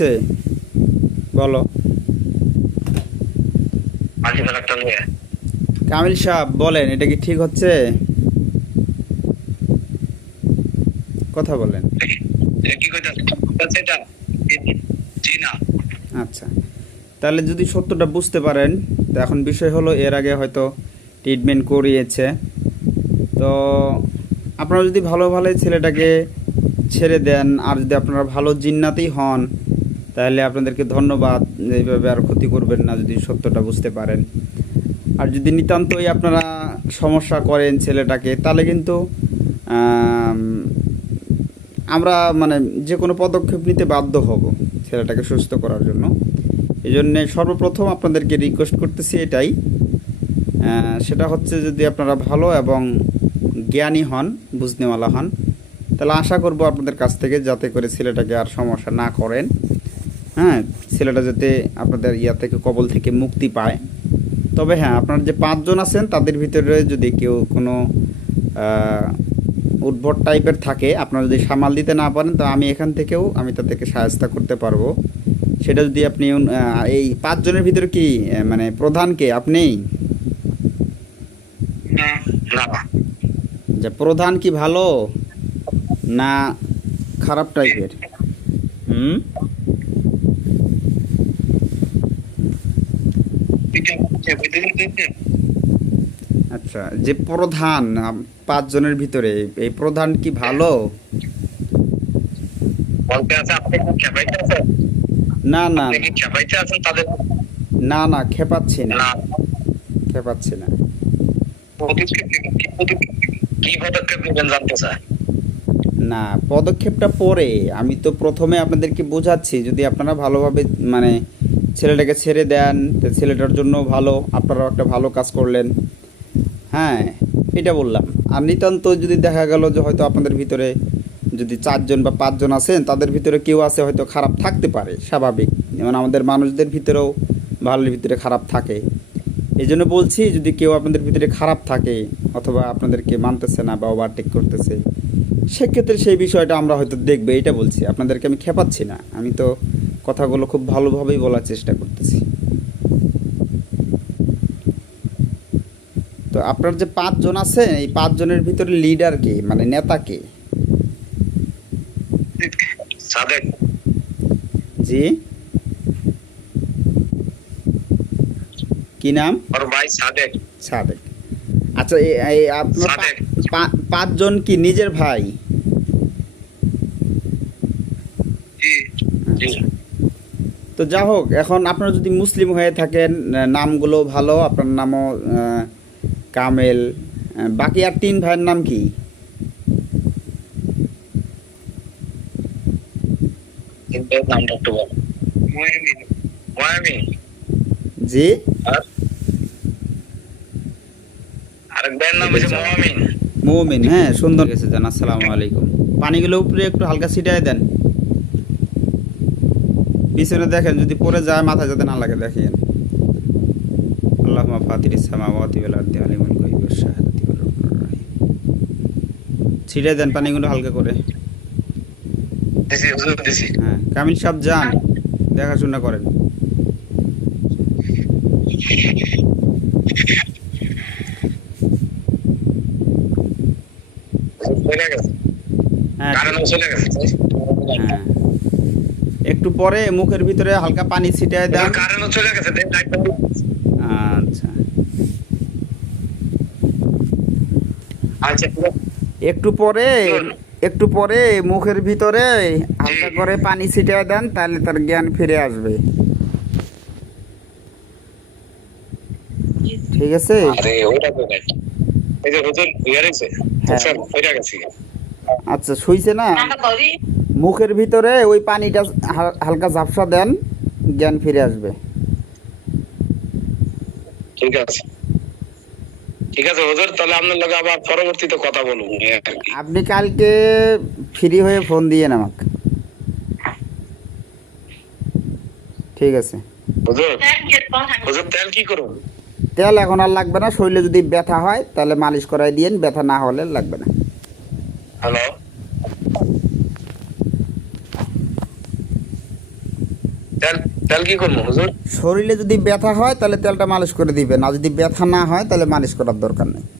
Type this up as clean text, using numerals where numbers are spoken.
হচ্ছে বলো। কামিল সাহেব বলেন, এটা কি ঠিক হচ্ছে? কথা বলেন। আচ্ছা, তাহলে যদি সত্যটা বুঝতে পারেন, তো এখন বিষয় হলো এর আগে হয়তো ট্রিটমেন্ট করিয়েছে, তো আপনারা যদি ভালো ভালোই ছেলেটাকে ছেড়ে দেন, আর যদি আপনারা ভালো জিন্নাতেই হন, তাহলে আপনাদেরকে ধন্যবাদ। এইভাবে আর ক্ষতি করবেন না যদি সত্যটা বুঝতে পারেন। আর যদি নিতান্তই আপনারা সমস্যা করেন ছেলেটাকে, তাহলে কিন্তু আম, আমরা মানে যে কোনো পদক্ষেপ নিতে বাধ্য হব ছেলেটাকে সুস্থ করার জন্য। এই জন্যে সর্বপ্রথম আপনাদেরকে রিকোয়েস্ট করতেছি এটাই, সেটা হচ্ছে যদি আপনারা ভালো এবং জ্ঞানী হন, বুঝনেওয়ালা হন, তাহলে আশা করব আপনাদের কাছ থেকে, যাতে করে ছেলেটাকে আর সমস্যা না করেন। হ্যাঁ, ছেলেটা যাতে আপনাদের ইয়া থেকে, কবল থেকে মুক্তি পায়। তবে হ্যাঁ, আপনার যে 5 জন আছেন তাদের ভিতরে যদি কেউ কোনো উদ্ভট টাইপের থাকে, আপনারা যদি সামাল দিতে না পারেন, তো আমি এখান থেকেও আমি তাদেরকে সাহায্য করতে পারবো। সেটা যদি আপনি এই 5 জনের ভিতরে কি মানে প্রধান কে আপনি? যে প্রধান কি ভালো না খারাপ টাইপের? হুম, আচ্ছা, যে প্রধান 5 জনের ভিতরে, এই প্রধান কি ভালো? না না না না, খেপাচ্ছি না, খেপাচ্ছি না। না, পদক্ষেপটা পরে, আমি তো প্রথমে আপনাদেরকে বোঝাচ্ছি, যদি আপনারা ভালোভাবে মানে ছেলেটাকে ছেড়ে দেন, তো ছেলেটার জন্য ভালো, আপনারাও একটা ভালো কাজ করলেন। হ্যাঁ, এটা বললাম। আর নিতান্ত যদি দেখা গেল যে হয়তো আপনাদের ভিতরে যদি 4 জন বা 5 জন আছেন, তাদের ভিতরে কেউ আছে হয়তো খারাপ থাকতে পারে, স্বাভাবিক, যেমন আমাদের মানুষদের ভিতরেও ভালোর ভিতরে খারাপ থাকে। এই জন্য বলছি, যদি কেউ আপনাদের ভিতরে খারাপ থাকে অথবা আপনাদেরকে মানতেছে না বা ওভারটেক করতেছে, সেক্ষেত্রে সেই বিষয়টা আমরা হয়তো দেখবো, এটা বলছি। আপনাদেরকে আমি খেপাচ্ছি না, আমি তো কথাগুলো খুব ভালোভাবেই বলার চেষ্টা করতেছি। তো আপনার যে 5 জন আছে, এই 5 জনের ভিতরে লিডার কে, মানে নেতা কে? জি, কি নাম? সাদেক। আচ্ছা, এই আপনার 5 জন কি নিজের ভাই? আচ্ছা, তো যা হোক, এখন আপনারা যদি মুসলিম হয়ে থাকেন, নামগুলো ভালো, আপনার নামও কামেল, বাকি আর 3 ভাইয়ের নাম কি? জি, মুমিন। হ্যাঁ, সুন্দর গেছে, জান। আসসালামু আলাইকুম। পানিগুলো উপরে একটু হালকা ছিটায় দেন, পিছনে দেখেন, যদি পড়ে যায় মাথা যাতে না লাগে, দেখেন। আল্লাহুম্মা ফাতিরিস সামাওয়াতি ওয়াল আরদি আলিমুল গায়বি ওয়াশ শাহাদাতি ওয়ার রাহমানির রাহিম। ছিটায় দেন পানিগুলো হালকা করে। হ্যাঁ, কামিল সাহেব যান, দেখাশোনা করেন। হ্যাঁ, হ্যাঁ, একটু পরে মুখের ভিতরে হালকা পানি ছিটায় দেন। আচ্ছা, একটু পরে, একটু পরে মুখের ভিতরে হালকা করে পানি ছিটিয়ে দেন, তাহলে তার জ্ঞান ফিরে আসবে। ঠিক আছে? হ্যাঁ। আচ্ছা, শুইছে না? মুখের ভিতরে ওই পানিটা হালকা ঝাপসা দেন, জ্ঞান ফিরে আসবে। ঠিক আছে হুজুর, তাহলে আপনার লগে আবার পরবর্তীতে কথা বলবো। আপনি কালকে ফ্রি হয়ে ফোন দিয়েন আমাকে। ঠিক আছে হুজুর? হুজুর তেল কি করুন? তেল এখন আর লাগবে না। শরীরে যদি ব্যথা হয় তাহলে মালিশ করাই দিয়েন, ব্যথা না হলে লাগবে না। হ্যালো। তেল কি করবো হুজুর? শরীরে যদি ব্যথা হয় তাহলে তেলটা মালিশ করে দিবেন, আর যদি ব্যথা না হয় তাহলে মালিশ করার দরকার নেই।